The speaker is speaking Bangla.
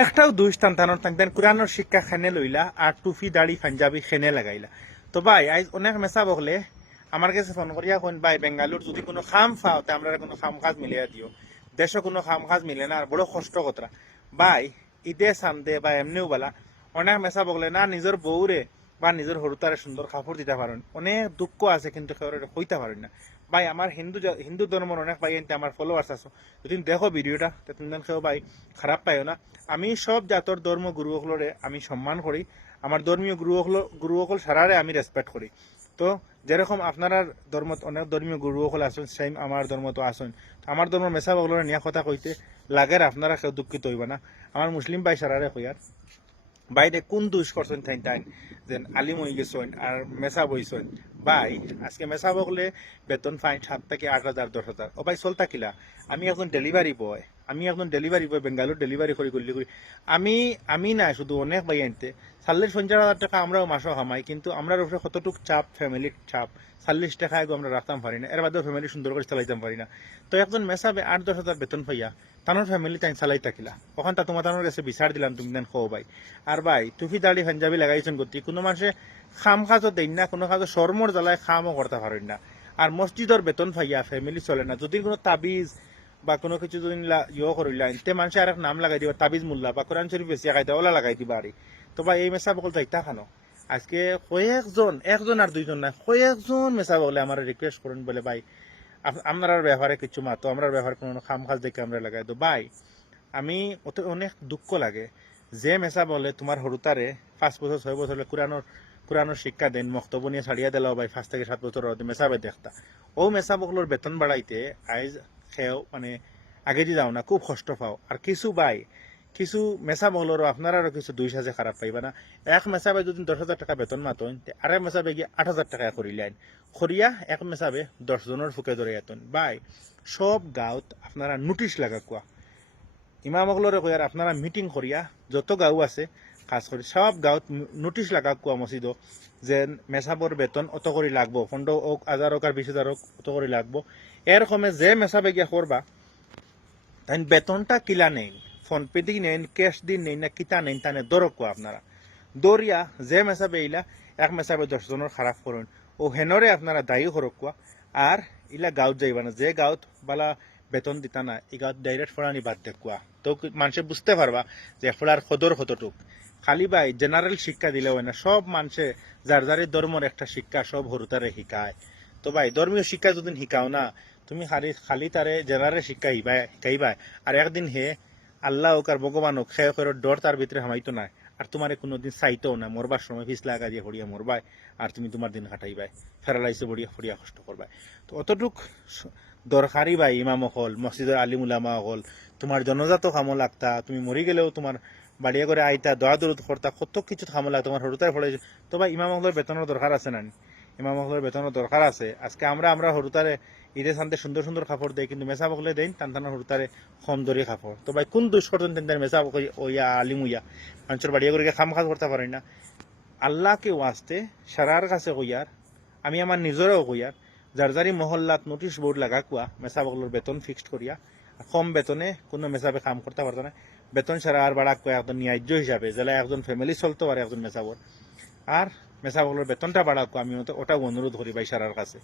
একটাও দুই টানটানোর টানতেন কোরআনের শিক্ষা খেনে লইলা আর টুফি দাড়ি পাঞ্জাবি খেনে লাগাইলা। তো ভাই আজ অনেক মেসা বকলে আমার কাছে ফোন করিয়া কোন ভাই বেঙ্গালুর যদি কোনো খাম ফাও তে আমরা কোনো খাম কাজ মিলিয়ে দিও। দেশে কোনো খাম কাজ মিলে না আর বড় কষ্ট কথা ভাই। ঈদে সামদে বা এমনিও বলা অনেক মেসা বকলে না নিজের বউরে বা নিজের হরুতারে সুন্দর কাপড় দিতে পারেন, অনেক দুঃখ আছে কিন্তু হইতে পারেন না। ভাই আমার হিন্দু ধর্মের অনেক ভাই এনতে আমার ফলোয়ার্স আছে, যদি দেখো ভিডিওটা তুমি কেউ ভাই খারাপ পাইও না। আমি সব জাতর ধর্ম গুরুসকলরে আমি সম্মান করি, আমার ধর্মীয় গুরুসকল সারারে আমি রেসপেক্ট করি। তো যেরকম আপনার ধর্ম অনেক ধর্মীয় গুরুসকল আসেন সেম আমার ধর্ম তো আসেন। আমার ধর্ম মেসা বগলরে নিয়া কথা কইতে লাগের আপনারা কেউ দুঃখিত হইবা না। আমার মুসলিম ভাই সারারে কইয়ার বাইরে কোন দুষ করছেন টাইম টাইম যেন আলিম হয়ে গেছেন আর মেসা বইছেন। ভাই আজকে মেসা বকলে বেতন ফাইন 7 থেকে 8,000 10,000। ও ভাই চলতা কিলা, আমি একজন ডেলিভারি বয়, বেঙ্গালুর ডেলিভারি করি করি আমি আমি না শুধু অনেক ভাই আনতে 40-50,000 টাকা আমরাও মাসও কামাই, কিন্তু আমরা উপরে কতটুক চাপ, ফ্যামিলির চাপ। 40 টাকা আগে আমরা রাখতাম পারি না, এর বাদেও ফ্যামিলি সুন্দর করে চালাইতাম পারি না। তো একজন মেসাবে 8-10,000 বেতন পাইয়া তানোর ফ্যামিলি তাই চালাই থাকিলা, ওখান তা তোমার কাছে বিচার দিলাম তুমি দেন খো ভাই। আর ভাই টুপি দাড়ি পাঞ্জাবি লাগাইছেন গতি কোনো মানুষে খাম কাজও দেন না, কোনো কাজও শর্মর জ্বালায় খামও করতে পারেন না। আর মসজিদর বেতন পাইয়া ফ্যামিলি চলে না, যদি কোনো তাবিজ বা কোনো কিছু যদি করিলা তে মানুষে আর নাম লাগাই দিবা তাবিজ মোল্লা বা কোরআন শরীফ বেশি খাইতে ওলা লাগাই দিবা আর। তো ভাই এই মেসা বকল তাইতা খানো আজকে কয়েকজন, একজন আর দুইজন না কয়েকজন মেসা বকলে আমার রিকোয়েস্ট করেন বলে ভাই আপনার ব্যাপারে কিছু মাতো, আমরা ব্যাপারে কোনো খাম খাজ দেখে আমরা লাগাই। তো ভাই আমি অনেক দুঃখ লাগে যে মেসা বলে তোমার হরুতারে 5 বছর 6 বছর কোরআনের শিক্ষা দেন মক্তব্য নিয়ে ছাড়িয়া দিলাও ভাই 5 থেকে 7 বছর মেসাবে দেখতা। ও মেসা বকলোর বেতন বাড়াইতে আইজ খেও মানে আগে দি যাও না খুব কষ্ট পাও। আর কিছু ভাই কিছু মেসা বকলোরও আপনারারও কিছু দুই সাজে খারাপ পাইবা না। এক মেসাবে যদি 10,000 টাকা বেতন মাতন আরেক মেসাবে গিয়ে 8,000 টাকা করিলেন খরিয়া এক মেসাবে 10 জনের ফুকে ধরে যেতন। ভাই সব গাঁৱত আপনারা নোটিশ লাগা কোয়া ইমামকলরে কইয়ার আপনারা মিটিং করিয়া যত গাঁও আছে কাজ করি সব গাঁৱত নোটিশ লাগা কোয়া মসজিদ যে মেসাবর বেতন অত করে লাগবো 15,000 হোক আর 20,000 হোক অত করে লাগবো। এর কমে যে মেসাবে গিয়া করবা তাই বেতনটা কিলা নেন, ফোন পে দিয়ে নেন, ক্যাশ দিয়ে নেন না কিতা নেন তানে দরক কোয়া আপনারা দরিয়া যে মেসাবে ইলা এক মেসাবে 10 জনের খারাপ করুন ও হেনরে আপনারা দায়ী করক কোয়া। আর ইলা গাঁৱত যাইবা না, যে গাঁৱত বালা বেতন দিতা না এই গাঁৱত ডাইরেক্ট ফোড়ানি বাদ দেখুয়া। তো মানুষে বুঝতে পারবা যে ফোড়ার সদর কতটুক। খালি ভাই জেনারেল শিক্ষা দিলে হয় না, সব মানুষে যার যার ধর্মের একটা শিক্ষা সব হরুতারে শিখায়। তো ভাই ধর্মীয় শিক্ষা যদি শিখাও না তুমি খালি খালি তারে জেনারেল শিক্ষা শিখাইবা আর একদিন হে আল্লাহ হোক আর ভগবান হোক খেয়ে করে ডর তার ভিতরে হামাইতো না আর তোমার কোনোদিন চাইতেও না, মরবার সময় ফিস লাগা দিয়ে হরিয়া মরবাই আর তুমি তোমার দিন কাটাইবাই ফেরালাইছে বড়িয়া হরিয়া কষ্ট করবাই। তো অতটুক দরকারি ভাই ইমাম হল মসজিদের আলিম উলামা হল তোমার জনজাত কামো লাগতা, তুমি মরি গেলেও তোমার বাড়িয়া করে আইতা দোয়া দরুদ করতা কত কিছু কামো লাগতা তোমার হরুতার ফলে। তো ভাই ইমাম হলের বেতনের দরকার আছে না, ইমাম হলের বেতনের দরকার আছে। আজকে আমরা হরুতারে ঈদে সানতে সুন্দর সুন্দর কাপড় দেয় কিন্তু মেসা বকলে দেন টান হরুতারে কম দরি কাপড়। তো ভাই কোন দুষ করতেন তেন মেসা ওইয়া আলিম উইয়া মানুষের বাড়িয়া করে খাম খাজ করতে পারেন না। আল্লাহকে ওয়াস্তে সারার কাছে কইয়ার আমি আমার নিজেরও কইয়ার যার যারি মহল্লাত নোটিশ বোর্ড লাগা কুয়া মেসা বকলোর বেতন ফিক্সড করিয়া কম বেতনে কোনো মেসাবে কাম করতে পারতো না, বেতন সারা আর বাড়া কয়া একদম ন্যায্য হিসাবে জেলা একজন ফ্যামিলি চলতে পারে একজন মেসাবর। আর মেসা বকলোর বেতনটা বাড়া কুয়া আমি ওটা অনুরোধ করি ভাই সারার কাছে।